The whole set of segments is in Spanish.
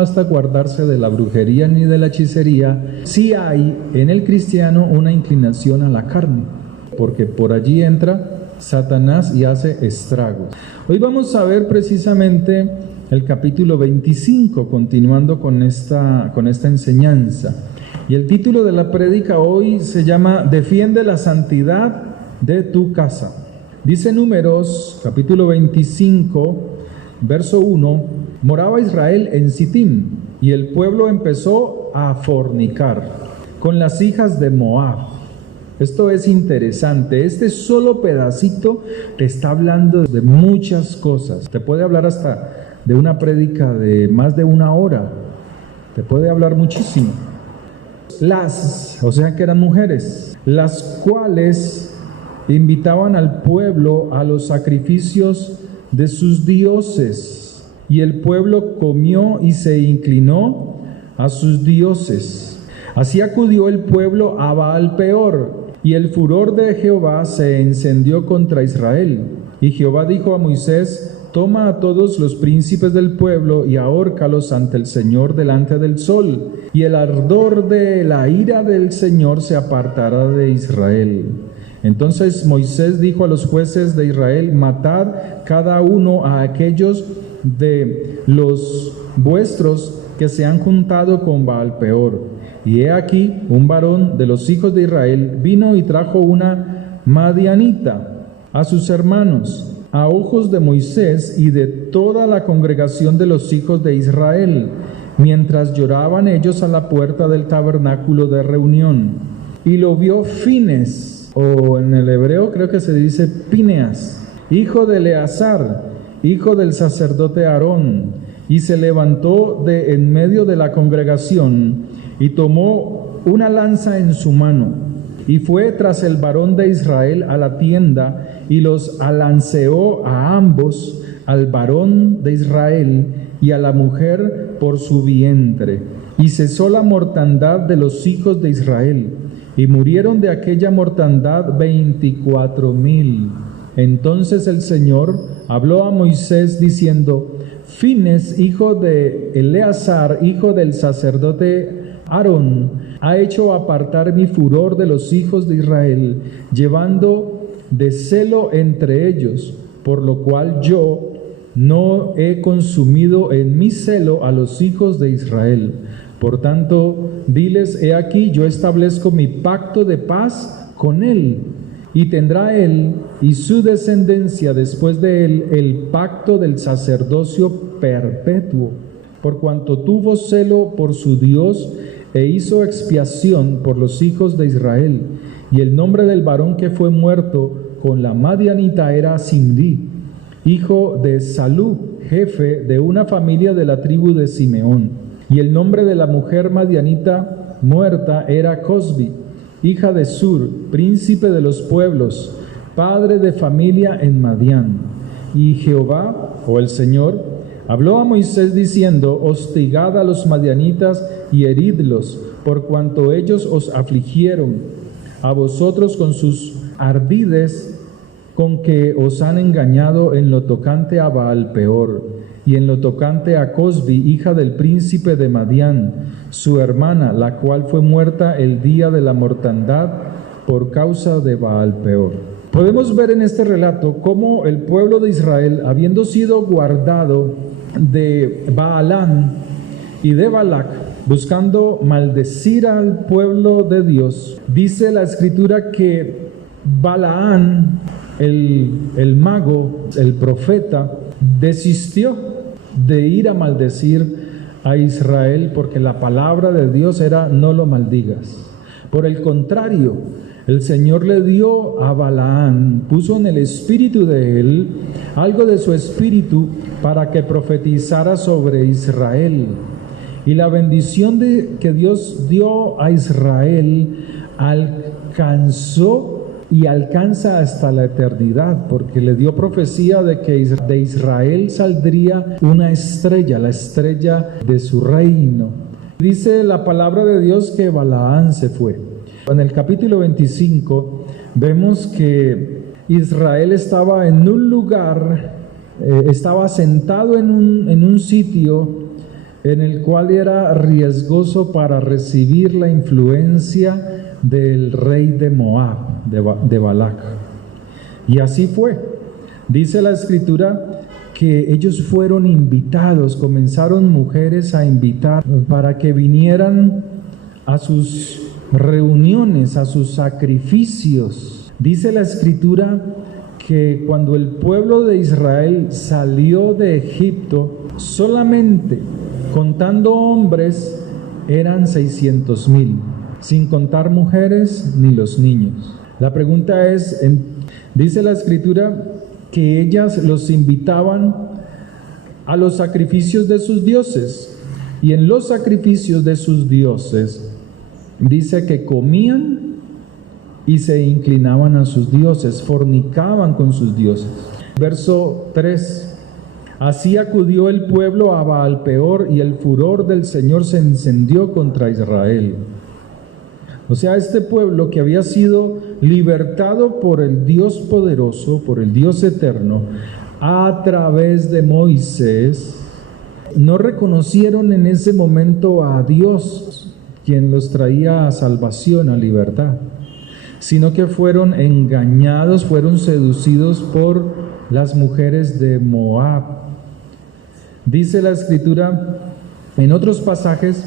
basta guardarse de la brujería ni de la hechicería, sí hay en el cristiano una inclinación a la carne, porque por allí entra Satanás y hace estragos. Hoy vamos a ver precisamente el capítulo 25, continuando con esta enseñanza. Y el título de la prédica hoy se llama Defiende la santidad de tu casa. Dice Números, capítulo 25, verso 1, moraba Israel en Sitim, y el pueblo empezó a fornicar con las hijas de Moab. Esto es interesante. Este solo pedacito te está hablando de muchas cosas. Te puede hablar hasta de una prédica de más de una hora. Te puede hablar muchísimo. O sea que eran mujeres, las cuales invitaban al pueblo a los sacrificios de sus dioses, y el pueblo comió y se inclinó a sus dioses. Así acudió el pueblo a Baal Peor, y el furor de Jehová se encendió contra Israel. Y Jehová dijo a Moisés: toma a todos los príncipes del pueblo y ahórcalos ante el Señor delante del sol, y el ardor de la ira del Señor se apartará de Israel. Entonces Moisés dijo a los jueces de Israel: matad cada uno a aquellos de los vuestros que se han juntado con Baal Peor. Y he aquí, un varón de los hijos de Israel vino y trajo una madianita a sus hermanos, a ojos de Moisés y de toda la congregación de los hijos de Israel, mientras lloraban ellos a la puerta del tabernáculo de reunión. Y lo vio Fines, o en el hebreo creo que se dice Pineas, hijo de Eleazar, hijo del sacerdote Aarón, y se levantó de en medio de la congregación, y tomó una lanza en su mano, y fue tras el varón de Israel a la tienda, y los alanceó a ambos, al varón de Israel y a la mujer por su vientre, y cesó la mortandad de los hijos de Israel, y murieron de aquella mortandad 24,000. Entonces el Señor habló a Moisés diciendo: Fines, hijo de Eleazar, hijo del sacerdote Aarón, ha hecho apartar mi furor de los hijos de Israel, llevando de celo entre ellos, por lo cual yo no he consumido en mi celo a los hijos de Israel. Por tanto, diles: he aquí, yo establezco mi pacto de paz con él, y tendrá él y su descendencia después de él el pacto del sacerdocio perpetuo, por cuanto tuvo celo por su Dios e hizo expiación por los hijos de Israel. Y el nombre del varón que fue muerto con la madianita era Simri, hijo de Salú, jefe de una familia de la tribu de Simeón. Y el nombre de la mujer madianita muerta era Cosbi, hija de Sur, príncipe de los pueblos, padre de familia en Madián. Y Jehová, o el Señor, habló a Moisés diciendo: hostigad a los madianitas y heridlos, por cuanto ellos os afligieron, a vosotros con sus ardides, con que os han engañado en lo tocante a Baal Peor, y en lo tocante a Cosbi, hija del príncipe de Madián, su hermana, la cual fue muerta el día de la mortandad por causa de Baal Peor. Podemos ver en este relato cómo el pueblo de Israel, habiendo sido guardado de Baalán y de Balac, buscando maldecir al pueblo de Dios, dice la escritura que Balaán, el mago, el profeta, desistió de ir a maldecir a Israel, porque la palabra de Dios era: no lo maldigas. Por el contrario, el Señor le dio a Balaán, puso en el espíritu de él algo de su espíritu para que profetizara sobre Israel. Y la bendición que Dios dio a Israel alcanzó y alcanza hasta la eternidad, porque le dio profecía de que de Israel saldría una estrella, la estrella de su reino. Dice la palabra de Dios que Balaán se fue. En el capítulo 25 vemos que Israel estaba en un lugar, estaba sentado en un sitio en el cual era riesgoso para recibir la influencia del rey de Moab, de Balac. Y así fue. Dice la Escritura que ellos fueron invitados, comenzaron mujeres a invitar para que vinieran a sus reuniones, a sus sacrificios. Dice la Escritura que cuando el pueblo de Israel salió de Egipto, solamente contando hombres eran 600,000, sin contar mujeres ni los niños. La pregunta es, dice la Escritura que ellas los invitaban a los sacrificios de sus dioses, y en los sacrificios de sus dioses dice que comían y se inclinaban a sus dioses, fornicaban con sus dioses. Verso 3: así acudió el pueblo a Baal-peor, y el furor del Señor se encendió contra Israel. O sea, este pueblo que había sido libertado por el Dios poderoso, por el Dios eterno, a través de Moisés, no reconocieron en ese momento a Dios, quien los traía a salvación, a libertad, sino que fueron engañados, fueron seducidos por las mujeres de Moab. Dice la Escritura en otros pasajes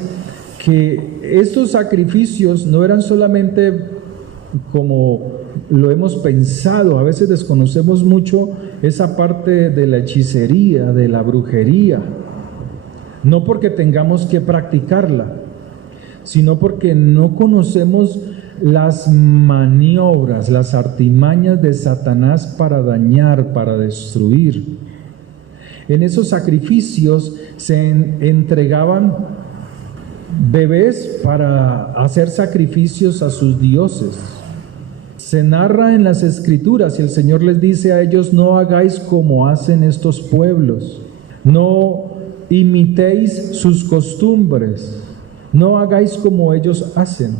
que estos sacrificios no eran solamente como lo hemos pensado. A veces desconocemos mucho esa parte de la hechicería, de la brujería, no porque tengamos que practicarla, sino porque no conocemos las maniobras, las artimañas de Satanás para dañar, para destruir. En esos sacrificios se entregaban bebés para hacer sacrificios a sus dioses. Se narra en las Escrituras y el Señor les dice a ellos: no hagáis como hacen estos pueblos, no imitéis sus costumbres, no hagáis como ellos hacen.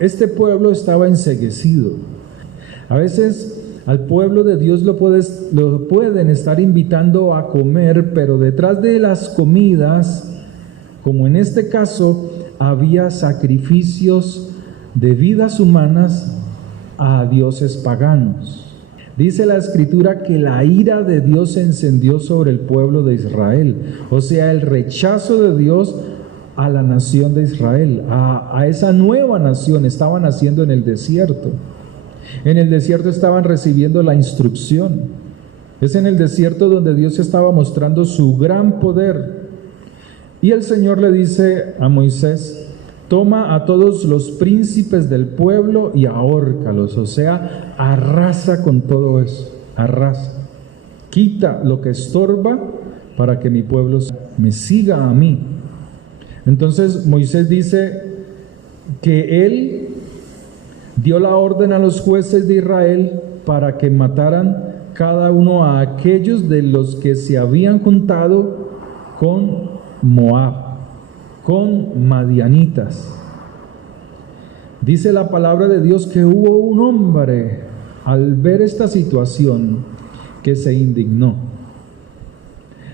Este pueblo estaba enceguecido. A veces al pueblo de Dios lo pueden estar invitando a comer, pero detrás de las comidas, como en este caso, había sacrificios de vidas humanas a dioses paganos. Dice la Escritura que la ira de Dios se encendió sobre el pueblo de Israel, o sea, el rechazo de Dios a la nación de Israel, a esa nueva nación. Estaban naciendo en el desierto. En el desierto estaban recibiendo la instrucción. Es en el desierto donde Dios estaba mostrando su gran poder. Y el Señor le dice a Moisés: toma a todos los príncipes del pueblo y ahórcalos. O sea, arrasa con todo eso, arrasa. Quita lo que estorba para que mi pueblo me siga a mí. Entonces Moisés dice que él dio la orden a los jueces de Israel para que mataran cada uno a aquellos de los que se habían juntado con Moab, con madianitas. Dice la palabra de Dios que hubo un hombre al ver esta situación que se indignó,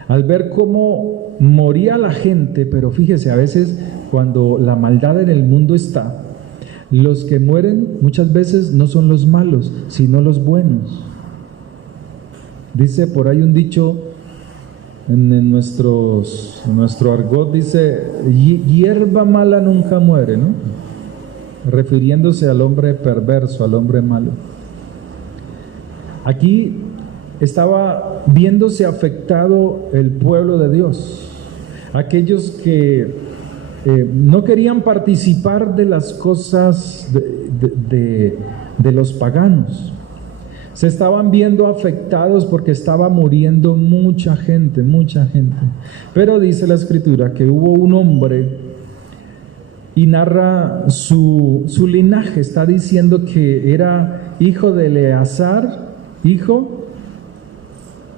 al ver cómo moría la gente. Pero fíjese, a veces cuando la maldad en el mundo está, los que mueren muchas veces no son los malos, sino los buenos. Dice por ahí un dicho en nuestro argot, dice: hierba mala nunca muere, ¿no? Refiriéndose al hombre perverso, al hombre malo. Aquí estaba viéndose afectado el pueblo de Dios, aquellos que no querían participar de las cosas de los paganos. Se estaban viendo afectados porque estaba muriendo mucha gente, mucha gente. Pero dice la Escritura que hubo un hombre, y narra su linaje. Está diciendo que era hijo de Eleazar, hijo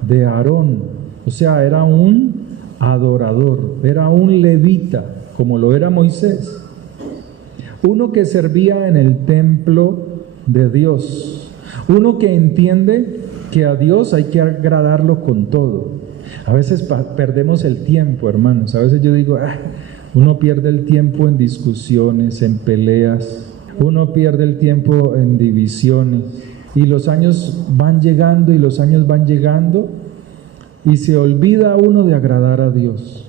de Aarón. O sea, era un adorador, era un levita, como lo era Moisés. Uno que servía en el templo de Dios. Uno que entiende que a Dios hay que agradarlo con todo. A veces perdemos el tiempo, hermanos. A veces yo digo, uno pierde el tiempo en discusiones, en peleas. Uno pierde el tiempo en divisiones. Y los años van llegando y los años van llegando y se olvida uno de agradar a Dios.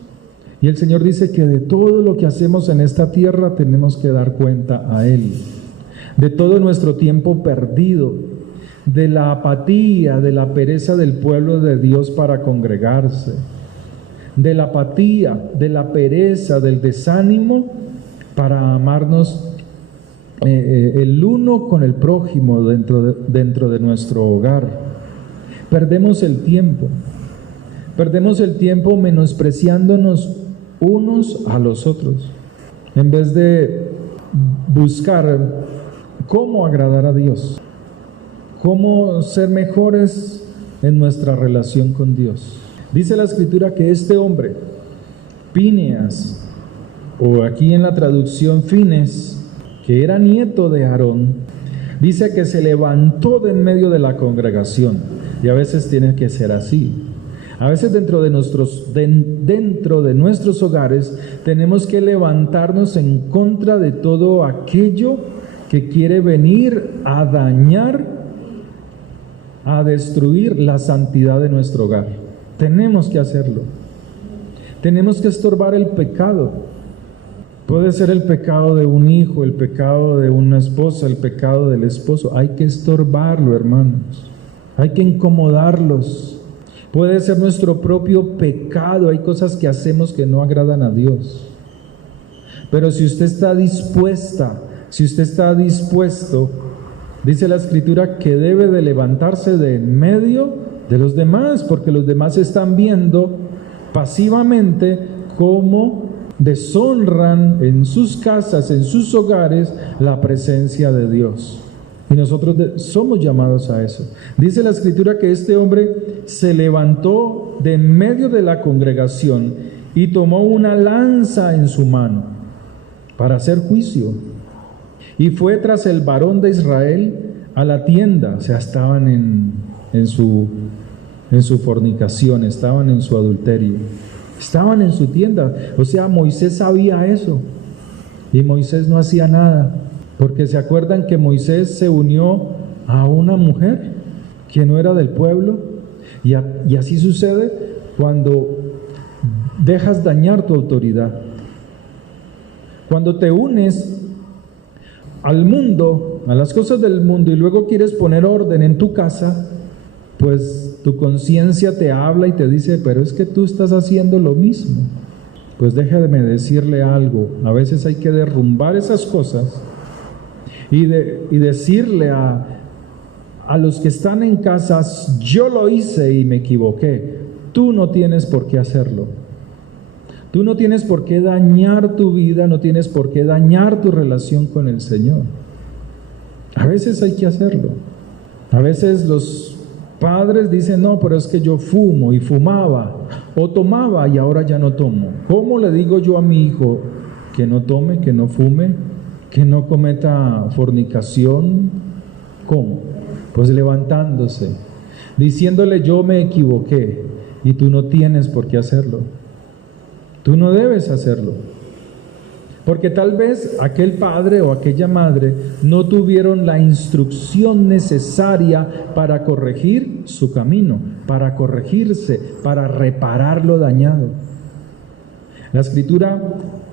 Y el Señor dice que de todo lo que hacemos en esta tierra tenemos que dar cuenta a Él. De todo nuestro tiempo perdido, de la apatía, de la pereza del pueblo de Dios para congregarse, de la apatía, de la pereza, del desánimo para amarnos el uno con el prójimo dentro de nuestro hogar. Perdemos el tiempo menospreciándonos unos a los otros, en vez de buscar cómo agradar a Dios, cómo ser mejores en nuestra relación con Dios. Dice la Escritura que este hombre, Píneas, o aquí en la traducción Fines, que era nieto de Aarón, dice que se levantó de en medio de la congregación. Y a veces tiene que ser así. A veces dentro de nuestros hogares tenemos que levantarnos en contra de todo aquello que quiere venir a dañar, a destruir la santidad de nuestro hogar. Tenemos que hacerlo. Tenemos que estorbar el pecado. Puede ser el pecado de un hijo, el pecado de una esposa, el pecado del esposo. Hay que estorbarlo, hermanos. Hay que incomodarlos. Puede ser nuestro propio pecado. Hay cosas que hacemos que no agradan a Dios. Pero si usted está dispuesta, si usted está dispuesto, dice la Escritura que debe de levantarse de en medio de los demás, porque los demás están viendo pasivamente cómo deshonran en sus casas, en sus hogares, la presencia de Dios. Y nosotros somos llamados a eso. Dice la Escritura que este hombre se levantó de en medio de la congregación y tomó una lanza en su mano para hacer juicio. Y fue tras el varón de Israel a la tienda. O sea, estaban en su fornicación, estaban en su adulterio. Estaban en su tienda. O sea, Moisés sabía eso. Y Moisés no hacía nada. Porque se acuerdan que Moisés se unió a una mujer que no era del pueblo. Y así sucede cuando dejas dañar tu autoridad. Cuando te unes al mundo, a las cosas del mundo, y luego quieres poner orden en tu casa, pues tu conciencia te habla y te dice, pero es que tú estás haciendo lo mismo. Pues déjame decirle algo, a veces hay que derrumbar esas cosas y decirle a los que están en casa, yo lo hice y me equivoqué. Tú no tienes por qué hacerlo. Tú no tienes por qué dañar tu vida, no tienes por qué dañar tu relación con el Señor. A veces hay que hacerlo. A veces los padres dicen, no, pero es que yo fumo y fumaba, o tomaba y ahora ya no tomo. ¿Cómo le digo yo a mi hijo que no tome, que no fume, que no cometa fornicación? ¿Cómo? Pues levantándose, diciéndole yo me equivoqué y tú no tienes por qué hacerlo. Tú no debes hacerlo. Porque tal vez aquel padre o aquella madre no tuvieron la instrucción necesaria para corregir su camino, para corregirse, para reparar lo dañado. La Escritura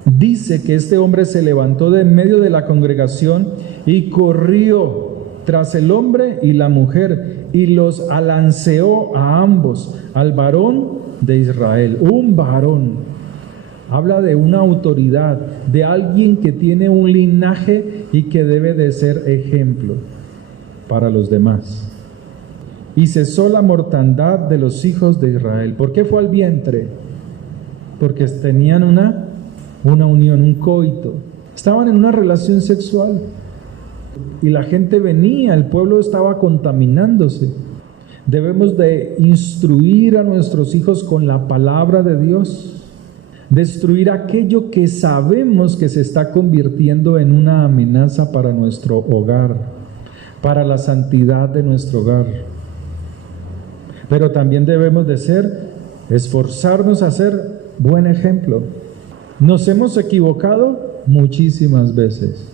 dice que este hombre se levantó de en medio de la congregación y corrió tras el hombre y la mujer y los alanceó a ambos, al varón de Israel. Un varón. Habla de una autoridad, de alguien que tiene un linaje y que debe de ser ejemplo para los demás. Y cesó la mortandad de los hijos de Israel. ¿Por qué fue al vientre? Porque tenían una unión, un coito. Estaban en una relación sexual. Y la gente venía, el pueblo estaba contaminándose. Debemos de instruir a nuestros hijos con la palabra de Dios. Destruir aquello que sabemos que se está convirtiendo en una amenaza para nuestro hogar, para la santidad de nuestro hogar. Pero también debemos de ser esforzarnos a ser buen ejemplo. Nos hemos equivocado muchísimas veces,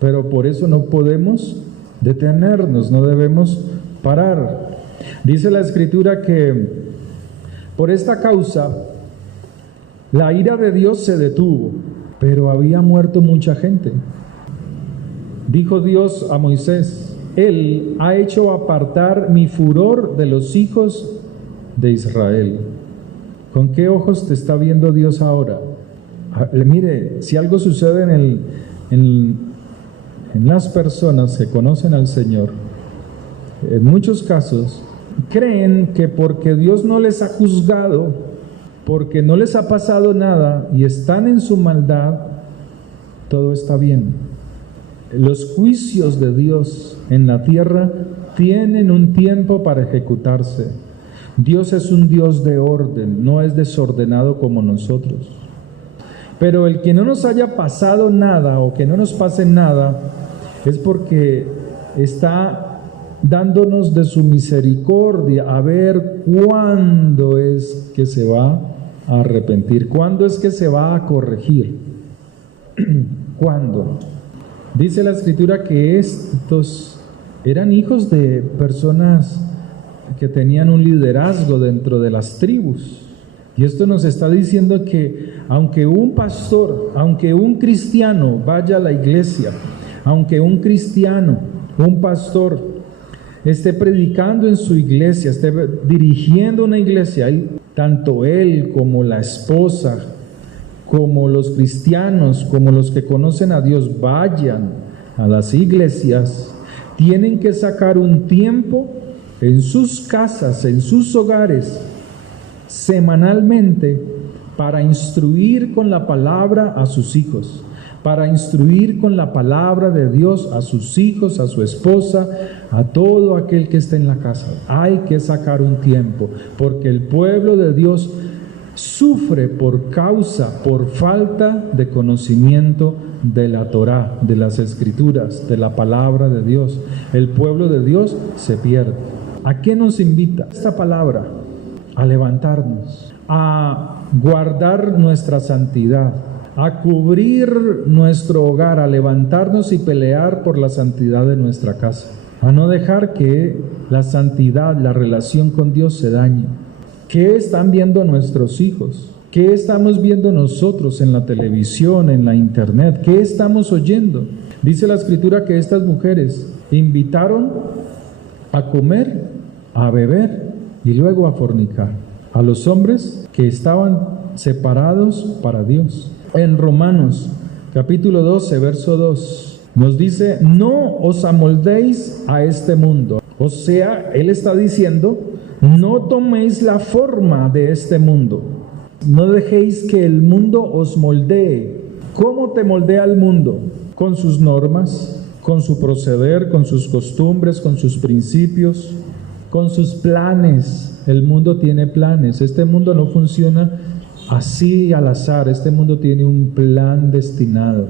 pero por eso no podemos detenernos, no debemos parar. Dice la Escritura que por esta causa la ira de Dios se detuvo, pero había muerto mucha gente. Dijo Dios a Moisés: Él ha hecho apartar mi furor de los hijos de Israel. ¿Con qué ojos te está viendo Dios ahora? Mire, si algo sucede en las personas que conocen al Señor, en muchos casos creen que porque Dios no les ha juzgado, porque no les ha pasado nada y están en su maldad, todo está bien. Los juicios de Dios en la tierra tienen un tiempo para ejecutarse. Dios es un Dios de orden, no es desordenado como nosotros. Pero el que no nos haya pasado nada o que no nos pase nada es porque está dándonos de su misericordia a ver cuándo es que se va a arrepentir, cuándo es que se va a corregir. ¿Cuándo? Dice la Escritura que estos eran hijos de personas que tenían un liderazgo dentro de las tribus. Y esto nos está diciendo que aunque un pastor, aunque un cristiano vaya a la iglesia, aunque un cristiano, un pastor, esté predicando en su iglesia, esté dirigiendo una iglesia, y tanto él como la esposa, como los cristianos, como los que conocen a Dios, vayan a las iglesias, tienen que sacar un tiempo en sus casas, en sus hogares, semanalmente, para instruir con la palabra a sus hijos, para instruir con la palabra de Dios a sus hijos, a su esposa, a todo aquel que esté en la casa. Hay que sacar un tiempo, porque el pueblo de Dios sufre por falta de conocimiento de la Torá, de las Escrituras, de la palabra de Dios. El pueblo de Dios se pierde. ¿A qué nos invita esta palabra? A levantarnos, a guardar nuestra santidad, a cubrir nuestro hogar, a levantarnos y pelear por la santidad de nuestra casa, a no dejar que la santidad, la relación con Dios se dañe. ¿Qué están viendo nuestros hijos? ¿Qué estamos viendo nosotros en la televisión, en la internet? ¿Qué estamos oyendo? Dice la Escritura que estas mujeres invitaron a comer, a beber y luego a fornicar a los hombres que estaban separados para Dios. En Romanos capítulo 12, verso 2, nos dice: no os amoldéis a este mundo. O sea, él está diciendo: no toméis la forma de este mundo. No dejéis que el mundo os moldee. ¿Cómo te moldea el mundo? Con sus normas, con su proceder, con sus costumbres, con sus principios, con sus planes. El mundo tiene planes. Este mundo no funciona así al azar. Este mundo tiene un plan destinado.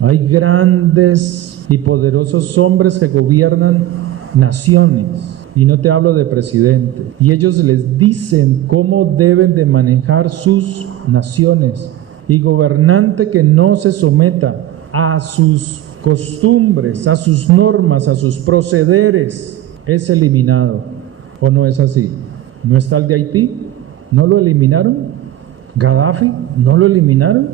Hay grandes y poderosos hombres que gobiernan naciones. Y no te hablo de presidente. Y ellos les dicen cómo deben de manejar sus naciones. Y gobernante que no se someta a sus costumbres, a sus normas, a sus procederes, es eliminado. ¿O no es así? ¿No está el de Haití? ¿No lo eliminaron? ¿Gaddafi? ¿No lo eliminaron?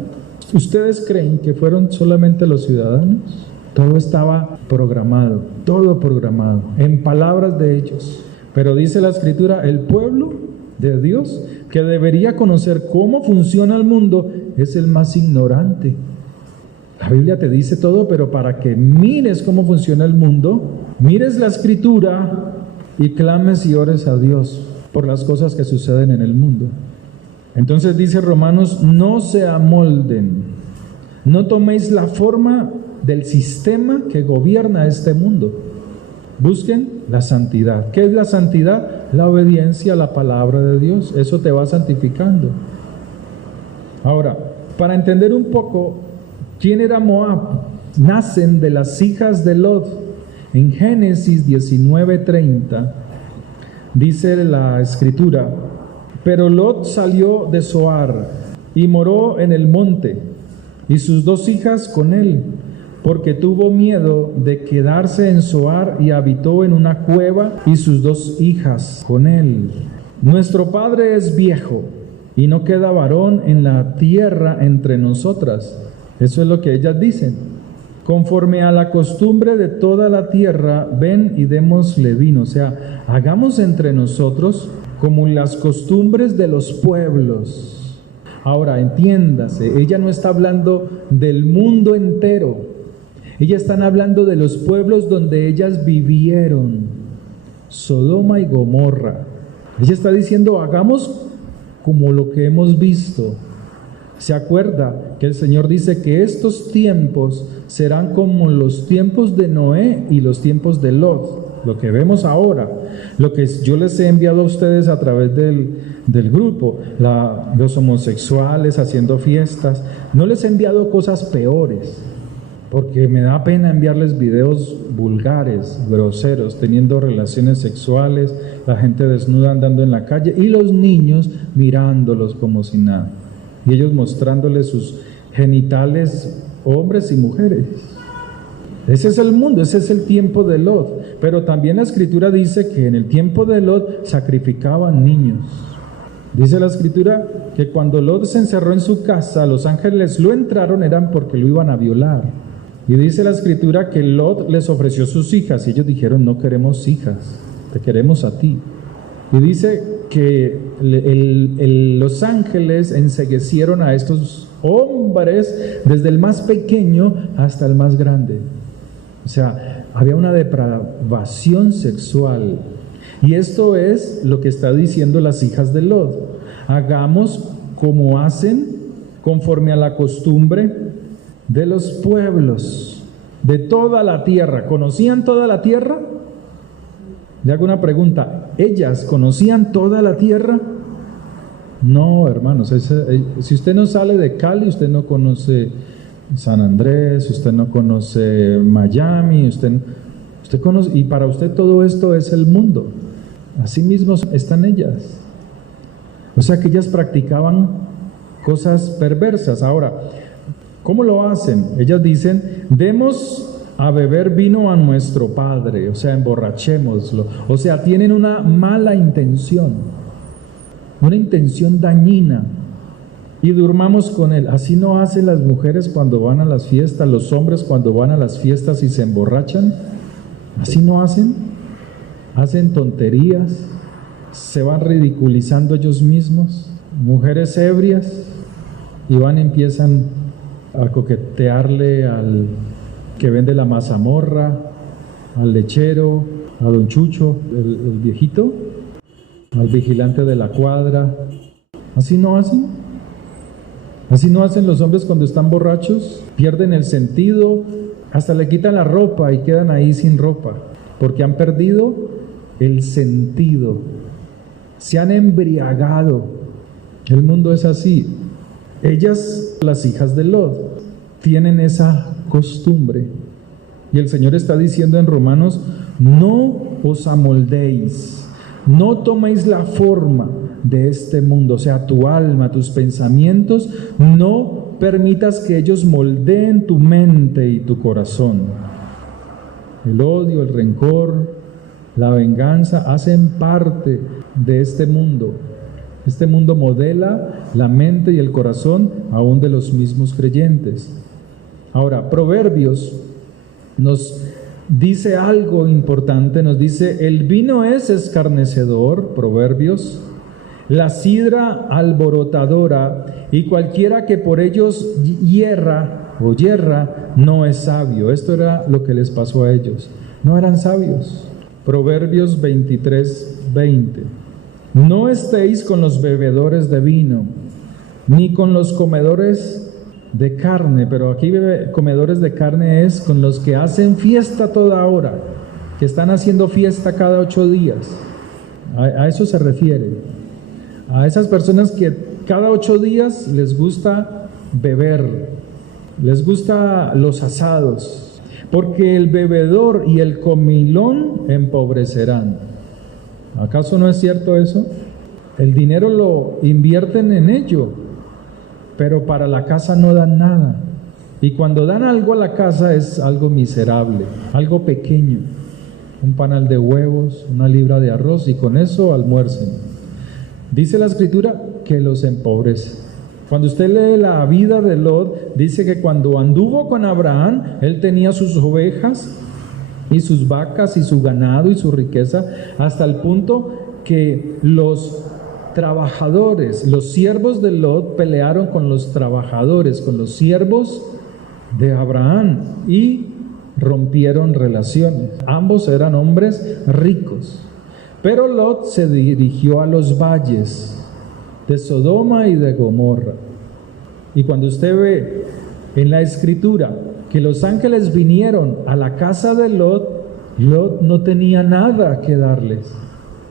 ¿Ustedes creen que fueron solamente los ciudadanos? Todo estaba programado, todo programado, en palabras de ellos. Pero dice la Escritura, el pueblo de Dios, que debería conocer cómo funciona el mundo, es el más ignorante. La Biblia te dice todo, pero para que mires cómo funciona el mundo, mires la Escritura y clames y ores a Dios por las cosas que suceden en el mundo. Entonces dice Romanos: no se amolden, no toméis la forma del sistema que gobierna este mundo. Busquen la santidad. ¿Qué es la santidad? La obediencia a la palabra de Dios. Eso te va santificando. Ahora, para entender un poco quién era Moab, nacen de las hijas de Lot. En Génesis 19:30 dice la Escritura: Pero Lot salió de Zoar y moró en el monte, y sus 2 hijas con él, porque tuvo miedo de quedarse en Zoar, y habitó en una cueva, y sus 2 hijas con él. Nuestro padre es viejo, y no queda varón en la tierra entre nosotras. Eso es lo que ellas dicen. Conforme a la costumbre de toda la tierra, ven y démosle vino. O sea, hagamos entre nosotros como las costumbres de los pueblos. Ahora, entiéndase, ella no está hablando del mundo entero. Ellas están hablando de los pueblos donde ellas vivieron. Sodoma y Gomorra. Ella está diciendo, hagamos como lo que hemos visto. ¿Se acuerda que el Señor dice que estos tiempos serán como los tiempos de Noé y los tiempos de Lot? Lo que vemos ahora, lo que yo les he enviado a ustedes a través del grupo, los homosexuales haciendo fiestas. No les he enviado cosas peores, porque me da pena enviarles videos vulgares, groseros, teniendo relaciones sexuales, la gente desnuda andando en la calle y los niños mirándolos como si nada. Y ellos mostrándoles sus genitales, hombres y mujeres. Ese es el mundo, ese es el tiempo de Lot. Pero también la Escritura dice que en el tiempo de Lot sacrificaban niños. Dice la Escritura que cuando Lot se encerró en su casa, los ángeles lo entraron, eran porque lo iban a violar. Y dice la Escritura que Lot les ofreció sus hijas y ellos dijeron, no queremos hijas, te queremos a ti. Y dice que los ángeles enceguecieron a estos hombres desde el más pequeño hasta el más grande. O sea, había una depravación sexual. Y esto es lo que está diciendo las hijas de Lot. Hagamos como hacen, conforme a la costumbre de los pueblos, de toda la tierra. ¿Conocían toda la tierra? Le hago una pregunta. ¿Ellas conocían toda la tierra? No, hermanos. Si usted no sale de Cali, usted no conoce San Andrés, usted no conoce Miami, usted conoce, y para usted todo esto es el mundo. Así mismo están ellas. O sea que ellas practicaban cosas perversas. Ahora, ¿cómo lo hacen? Ellas dicen, demos a beber vino a nuestro padre, o sea, emborrachémoslo. O sea, tienen una mala intención, una intención dañina, y durmamos con él. Así no hacen las mujeres cuando van a las fiestas, los hombres cuando van a las fiestas y se emborrachan. Así no hacen. Hacen tonterías, se van ridiculizando ellos mismos. Mujeres ebrias, y empiezan a coquetearle al que vende la mazamorra, al lechero, a don Chucho, el viejito, al vigilante de la cuadra. Así no hacen. Así no hacen los hombres cuando están borrachos. Pierden el sentido, hasta le quitan la ropa y quedan ahí sin ropa, porque han perdido el sentido. Se han embriagado. El mundo es así. Ellas, las hijas de Lot, tienen esa costumbre. Y el Señor está diciendo en Romanos, no os amoldéis, no toméis la forma de este mundo. O sea, tu alma, tus pensamientos, no permitas que ellos moldeen tu mente y tu corazón. El odio, el rencor, la venganza hacen parte de este mundo. Este mundo modela la mente y el corazón aún de los mismos creyentes. Ahora, Proverbios nos dice algo importante, nos dice, el vino es escarnecedor, Proverbios, la sidra alborotadora, y cualquiera que por ellos yerra no es sabio. Esto era lo que les pasó a ellos, no eran sabios. Proverbios 23:20. No estéis con los bebedores de vino, ni con los comedores de carne, pero aquí comedores de carne es con los que hacen fiesta toda hora, que están haciendo fiesta cada 8 días. A eso se refiere, a esas personas que cada 8 días les gusta beber, les gusta los asados, porque el bebedor y el comilón empobrecerán. ¿Acaso no es cierto eso? El dinero lo invierten en ello, pero para la casa no dan nada. Y cuando dan algo a la casa es algo miserable, algo pequeño. Un panal de huevos, una libra de arroz, y con eso almuercen. Dice la Escritura que los empobrece. Cuando usted lee la vida de Lot, dice que cuando anduvo con Abraham, él tenía sus ovejas y sus vacas y su ganado y su riqueza, hasta el punto que los trabajadores, los siervos de Lot pelearon con los trabajadores, con los siervos de Abraham, y rompieron relaciones. Ambos eran hombres ricos, pero Lot se dirigió a los valles de Sodoma y de Gomorra. Y cuando usted ve en la Escritura que los ángeles vinieron a la casa de Lot, Lot no tenía nada que darles.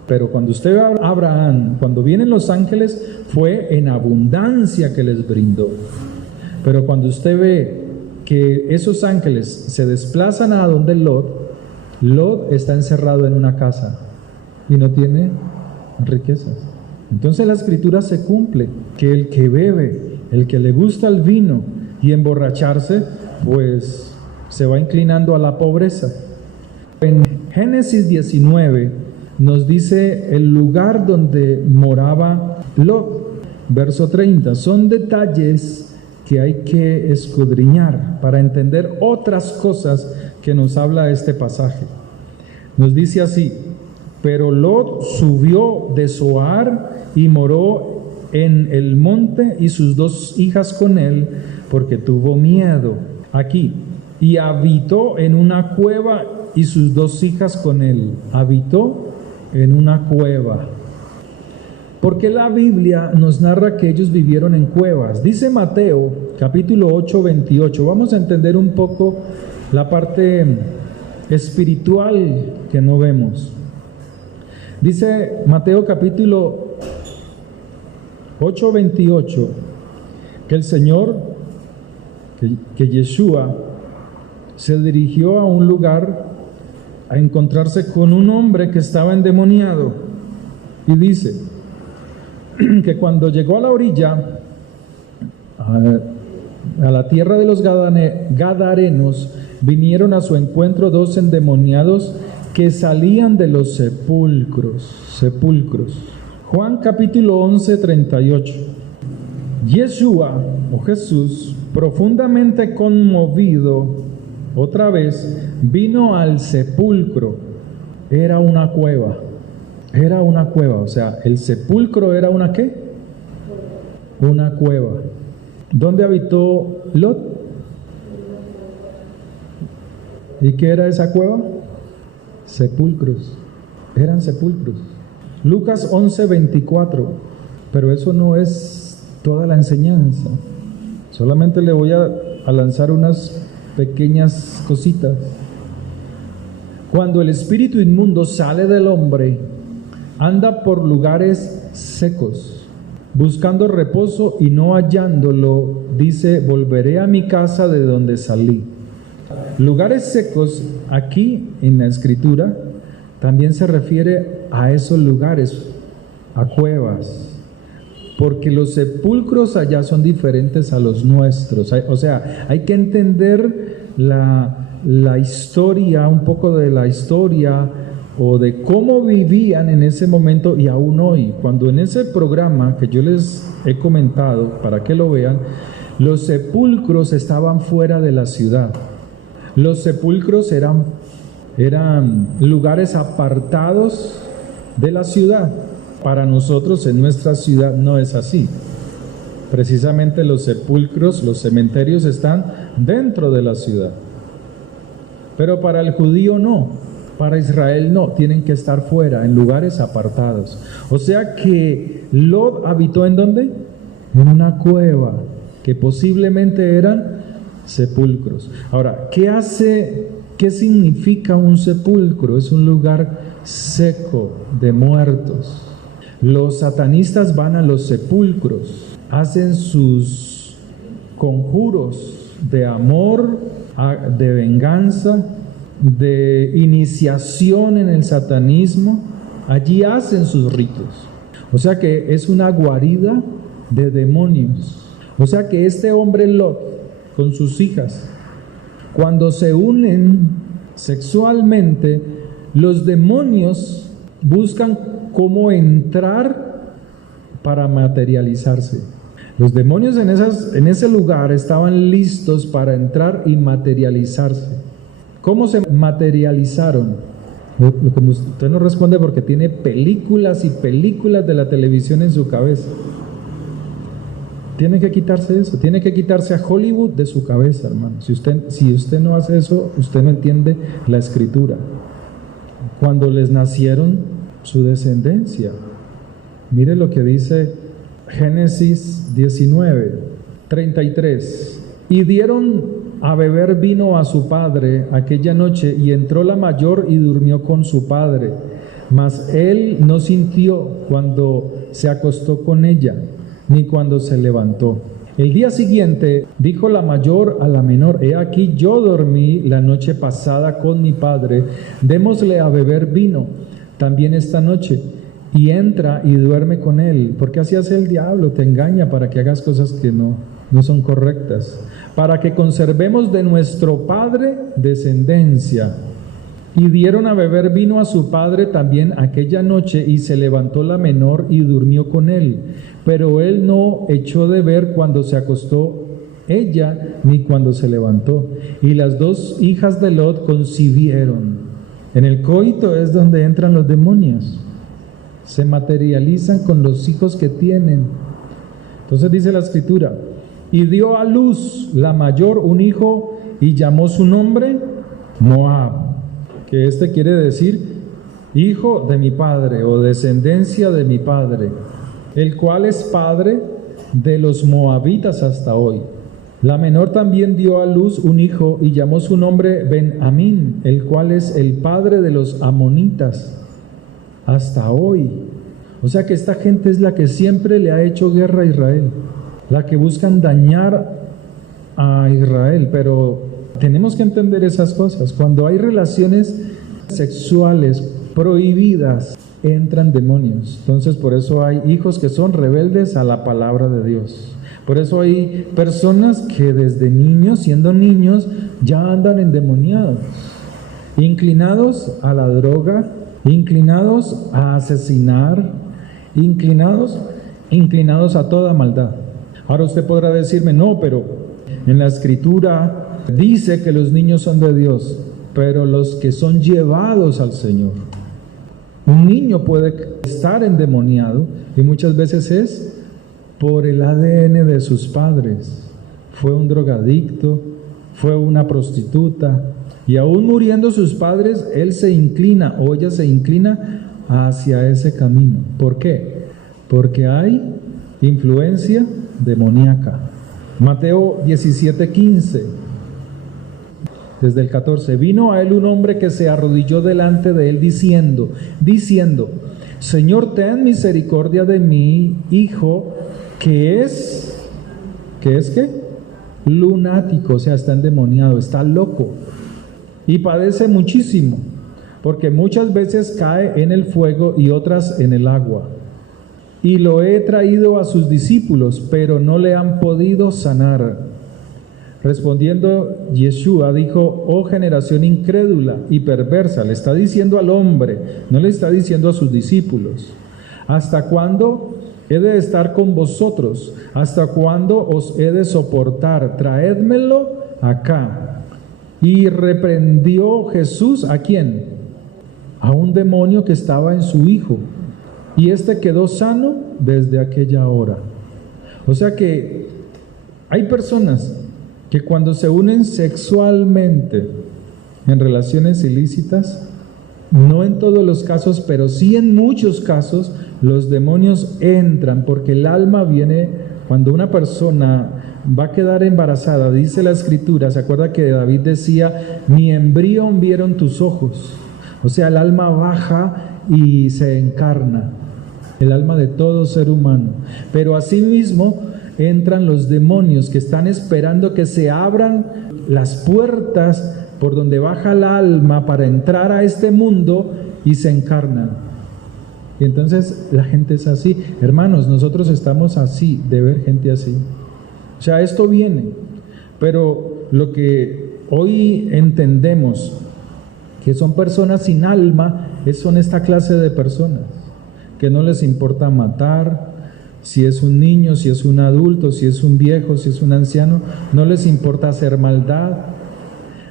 Pero cuando usted ve a Abraham, cuando vienen los ángeles, fue en abundancia que les brindó. Pero cuando usted ve que esos ángeles se desplazan a donde Lot está encerrado en una casa y no tiene riquezas. Entonces la Escritura se cumple, que el que bebe, el que le gusta el vino y emborracharse, pues se va inclinando a la pobreza. En Génesis 19 nos dice el lugar donde moraba Lot, verso 30. Son detalles que hay que escudriñar para entender otras cosas que nos habla este pasaje. Nos dice así: pero Lot subió de Zoar y moró en el monte, y sus 2 hijas con él, porque tuvo miedo. Aquí, y habitó en una cueva, y sus 2 hijas con él. Habitó en una cueva. Porque la Biblia nos narra que ellos vivieron en cuevas. Dice Mateo, capítulo 8, 28. Vamos a entender un poco la parte espiritual que no vemos. Dice Mateo capítulo 8, 28, que el Señor, que Yeshua, se dirigió a un lugar a encontrarse con un hombre que estaba endemoniado. Y dice que cuando llegó a la orilla, a la tierra de los Gadarenos, vinieron a su encuentro 2 endemoniados que salían de los sepulcros. Juan capítulo 11, 38. Yeshua, o Jesús, profundamente conmovido, otra vez, vino al sepulcro. Era una cueva. O sea, el sepulcro era una ¿qué? Una cueva. ¿Dónde habitó Lot? ¿Y qué era esa cueva? Sepulcros. Eran sepulcros. Lucas 11, 24. Pero eso no es toda la enseñanza. Solamente le voy a lanzar unas pequeñas cositas. Cuando el espíritu inmundo sale del hombre, anda por lugares secos, buscando reposo, y no hallándolo, dice: volveré a mi casa de donde salí. Lugares secos, aquí en la Escritura, también se refiere a esos lugares, a cuevas, porque los sepulcros allá son diferentes a los nuestros. O sea, hay que entender la historia, un poco de la historia, o de cómo vivían en ese momento y aún hoy. Cuando en ese programa que yo les he comentado, para que lo vean, los sepulcros estaban fuera de la ciudad. Los sepulcros eran lugares apartados de la ciudad. Para nosotros en nuestra ciudad no es así. Precisamente los sepulcros, los cementerios están dentro de la ciudad. Pero para el judío no. Para Israel no, tienen que estar fuera, en lugares apartados. O sea que Lot habitó ¿en dónde? En una cueva, que posiblemente eran sepulcros. Ahora, ¿qué significa un sepulcro? Es un lugar seco de muertos. Los satanistas van a los sepulcros, hacen sus conjuros de amor, de venganza, de iniciación en el satanismo. Allí hacen sus ritos. O sea que es una guarida de demonios. O sea que este hombre Lot con sus hijas, cuando se unen sexualmente, los demonios buscan cómo entrar para materializarse. Los demonios en ese lugar estaban listos para entrar y materializarse. ¿Cómo se materializaron? Como usted no responde porque tiene películas y películas de la televisión en su cabeza. Tiene que quitarse eso, tiene que quitarse a Hollywood de su cabeza, hermano. Si usted no hace eso, usted no entiende la escritura. Cuando les nacieron su descendencia, mire lo que dice Génesis 19:33. Y dieron a beber vino a su padre aquella noche, y entró la mayor y durmió con su padre, mas él no sintió cuando se acostó con ella, ni cuando se levantó. El día siguiente dijo la mayor a la menor: he aquí, yo dormí la noche pasada con mi padre, démosle a beber vino también esta noche. Y entra y duerme con él, porque así hace el diablo, te engaña para que hagas cosas que no son correctas, para que conservemos de nuestro padre descendencia. Y dieron a beber vino a su padre también aquella noche, y se levantó la menor y durmió con él. Pero él no echó de ver cuando se acostó ella, ni cuando se levantó. Y las dos hijas de Lot concibieron. En el coito es donde entran los demonios. Se materializan con los hijos que tienen. Entonces dice la escritura: y dio a luz la mayor un hijo, y llamó su nombre Moab, que quiere decir hijo de mi padre, o descendencia de mi padre, el cual es padre de los moabitas hasta hoy. La menor también dio a luz un hijo, y llamó su nombre Ben-Amín, el cual es el padre de los amonitas hasta hoy. O sea que esta gente es la que siempre le ha hecho guerra a Israel, la que buscan dañar a Israel. Pero tenemos que entender esas cosas. Cuando hay relaciones sexuales prohibidas, entran demonios. Entonces por eso hay hijos que son rebeldes a la palabra de Dios. Por eso hay personas que desde niños, siendo niños, ya andan endemoniados, inclinados a la droga, inclinados a asesinar, inclinados a toda maldad. Ahora usted podrá decirme: no, pero en la escritura dice que los niños son de Dios, pero los que son llevados al Señor. Un niño puede estar endemoniado, y muchas veces es por el ADN de sus padres. Fue un drogadicto, fue una prostituta, y aún muriendo sus padres, él se inclina o ella se inclina hacia ese camino. ¿Por qué? Porque hay influencia demoníaca. Mateo 17:15, desde el 14. Vino a él un hombre que se arrodilló delante de él diciendo: Señor, ten misericordia de mi hijo, que es lunático, o sea, está endemoniado, está loco, y padece muchísimo, porque muchas veces cae en el fuego y otras en el agua. Y lo he traído a sus discípulos, pero no le han podido sanar. Respondiendo Yeshua dijo: oh generación incrédula y perversa. Le está diciendo al hombre, no le está diciendo a sus discípulos: ¿hasta cuándo he de estar con vosotros? ¿Hasta cuándo os he de soportar? Traédmelo acá. Y reprendió Jesús ¿a quién? A un demonio que estaba en su hijo, y éste quedó sano desde aquella hora. O sea que hay personas que cuando se unen sexualmente en relaciones ilícitas, no en todos los casos, pero sí en muchos casos, los demonios entran, porque el alma viene, cuando una persona va a quedar embarazada, dice la escritura, ¿se acuerda que David decía: mi embrión vieron tus ojos? O sea, el alma baja y se encarna, el alma de todo ser humano. Pero asimismo entran los demonios que están esperando que se abran las puertas por donde baja el alma para entrar a este mundo, y se encarnan. Y entonces la gente es así. Hermanos, nosotros estamos así, de ver gente así. O sea, esto viene, pero lo que hoy entendemos que son personas sin alma, son esta clase de personas, que no les importa matar, si es un niño, si es un adulto, si es un viejo, si es un anciano, no les importa hacer maldad.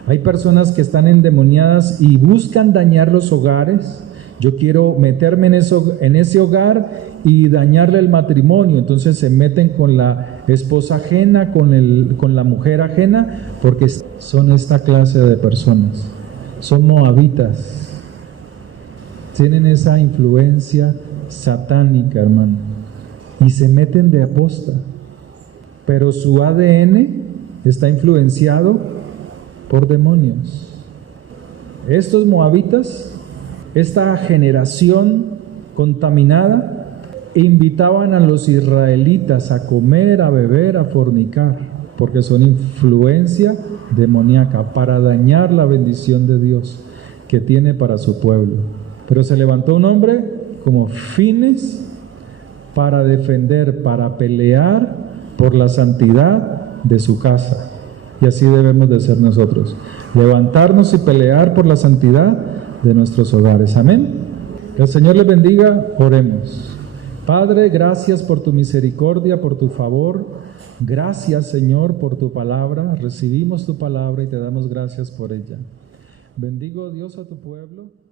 Hay personas que están endemoniadas y buscan dañar los hogares. Yo quiero meterme en ese hogar y dañarle el matrimonio. Entonces se meten con la esposa ajena, con la mujer ajena, porque son esta clase de personas. Son moabitas. Tienen esa influencia satánica, hermano. Y se meten de aposta. Pero su ADN está influenciado por demonios. Estos moabitas, esta generación contaminada, invitaban a los israelitas a comer, a beber, a fornicar, porque son influencia demoníaca para dañar la bendición de Dios que tiene para su pueblo. Pero se levantó un hombre como fines para defender, para pelear por la santidad de su casa. Y así debemos de ser nosotros, levantarnos y pelear por la santidad de nuestros hogares. Amén. Que el Señor les bendiga. Oremos. Padre, gracias por tu misericordia, por tu favor. Gracias, Señor, por tu palabra. Recibimos tu palabra y te damos gracias por ella. Bendigo, Dios, a tu pueblo.